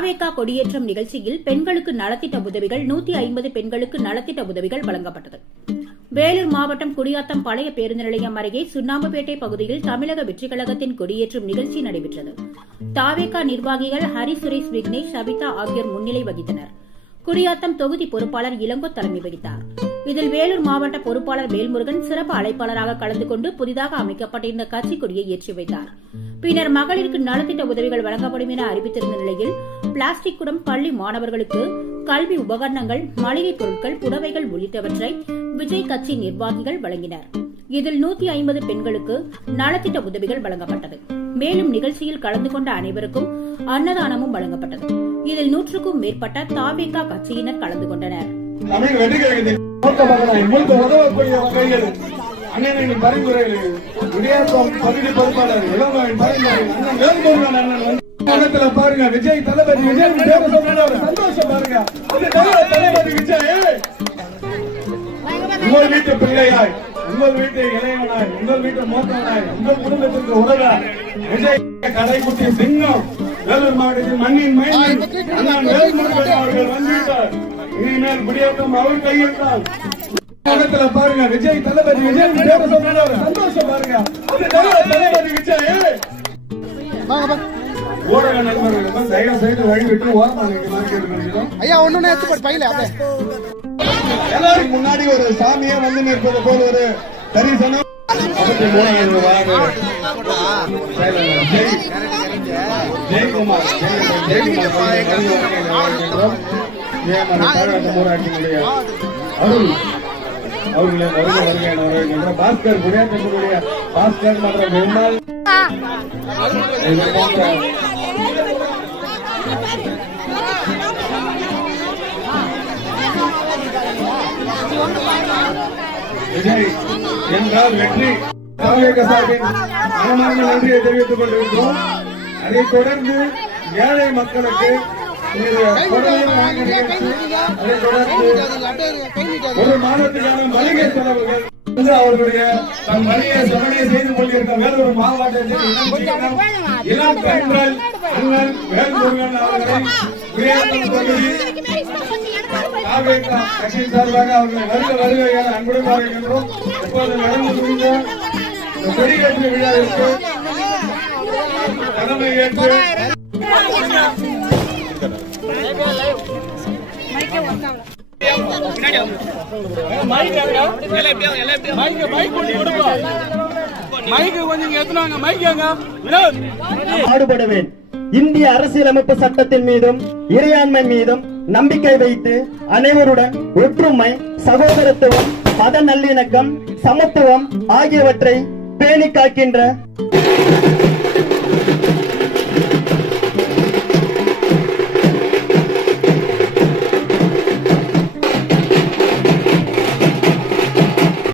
தாவேகா கொடியேற்றம் நிகழ்ச்சியில் பெண்களுக்கு நலத்திட்ட உதவிகள் 150 பெண்களுக்கு நலத்திட்ட உதவிகள் வழங்கப்பட்டது. வேலூர் மாவட்டம் குடியாத்தம் பழைய பேருந்து நிலையம் அருகே சுண்ணாம்புப்பேட்டை பகுதியில் தமிழக வெற்றிக் கழகத்தின் கொடியேற்றும் நிகழ்ச்சி நடைபெற்றது. தாவேகா நிர்வாகிகள் ஹரி, சுரேஷ், விக்னேஷ், சபிதா ஆகியோர் முன்னிலை வகித்தனர். குடியாத்தம் தொகுதி பொறுப்பாளர் இளங்கோ தலைமை வகித்தார். இதில் வேலூர் மாவட்ட பொறுப்பாளர் வேல்முருகன் சிறப்பு அழைப்பாளராக கலந்து கொண்டு புதிதாக அமைக்கப்பட்டிருந்த கட்சி கொடியை ஏற்றி வைத்தார். பின்னர் மகளிருக்கு நலத்திட்ட உதவிகள் வழங்கப்படும் என அறிவித்திருந்த நிலையில் பிளாஸ்டிக் குடம், பள்ளி மாணவர்களுக்கு கல்வி உபகரணங்கள், மளிகை பொருட்கள், புடவைகள் உள்ளிட்டவற்றை விஜய் கட்சி நிர்வாகிகள் வழங்கினர். இதில் 150 பெண்களுக்கு நலத்திட்ட உதவிகள் வழங்கப்பட்டது. மேலும் நிகழ்ச்சியில் கலந்து கொண்ட அனைவருக்கும் அன்னதானமும் வழங்கப்பட்டது. இதில் 100க்கும் மேற்பட்ட தாவேகா கட்சியினர் கலந்து கொண்டனர். அண்ணனின் பரிந்துரைகளில் குடியாத்தம் பகுதி பொறுப்பாளர் இளங்கோவின் பரிந்துரை பாருங்க. விஜய் தளபதி விஜய் சந்தோஷம் பாருங்க. தளபதி விஜய் உங்கள் வீட்டு பிள்ளையாய், உங்கள் வீட்டு இளையவனாய், உங்கள் வீட்டு மூத்தவனாய், உங்கள் குடும்பத்திற்கு உறவாய் விஜய் கடைக்குட்டி சிங்கம் வேலூர் மாவட்டத்தின் மண்ணின் மையம் அண்ணன் வேல்முருகன் அவர்கள் வந்துவிட்டார். இனிமேல் குடியாத்தம் அவர் கையிட்டால் பாருங்க. விஜய் தளபதி விஜய் சந்தோஷம் பாருங்க. தளபதி விஜய் ஊடக நண்பர்களுக்கும் தயவு செய்து வழிவிட்டு எல்லாரும் முன்னாடி ஒரு சாமியா வந்து நிற்பது போல் ஒரு தரிசனம். ஜெயக்குமார் ஊராட்சியினுடைய அருள் அவர்களை வருகின்ற பாஸ்கர் குடியாத்தத்தினுடைய பாஸ்கர் மற்றும் முன்னாள் விஜய் என்றால் வெற்றி. தாவேகா சார்பின் மனமார்ந்த நன்றியை தெரிவித்துக் கொண்டிருக்கிறோம். அதைத் தொடர்ந்து ஏழை மக்களுக்கு ஒரு மாதத்துக்கான மளிகை செலவுகள் அவர்களுடைய தன் மளிகை சமநிலை செய்து கொண்டிருக்க வேலூர் மாவட்டத்தில் இளம் பெண்கள் அண்ணன் வேல்முருகன் அவர்களை குடியாத்தம் பகுதி தாவேகா கட்சியின் சார்பாக அவர்களை வருக என அன்புடன் வரவேற்கின்றோம். இப்போது நடந்து முடிந்த கொடியேற்று விழாவிற்கு தலைமை ஏற்று பாடுபடுவேன். இந்திய அரசியலமைப்பு சட்டத்தின் மீதும் இறையாண்மை மீதும் நம்பிக்கை வைத்து அனைவருடன் ஒற்றுமை, சகோதரத்துவம், மத நல்லிணக்கம், சமத்துவம் ஆகியவற்றை பேணி காக்கின்ற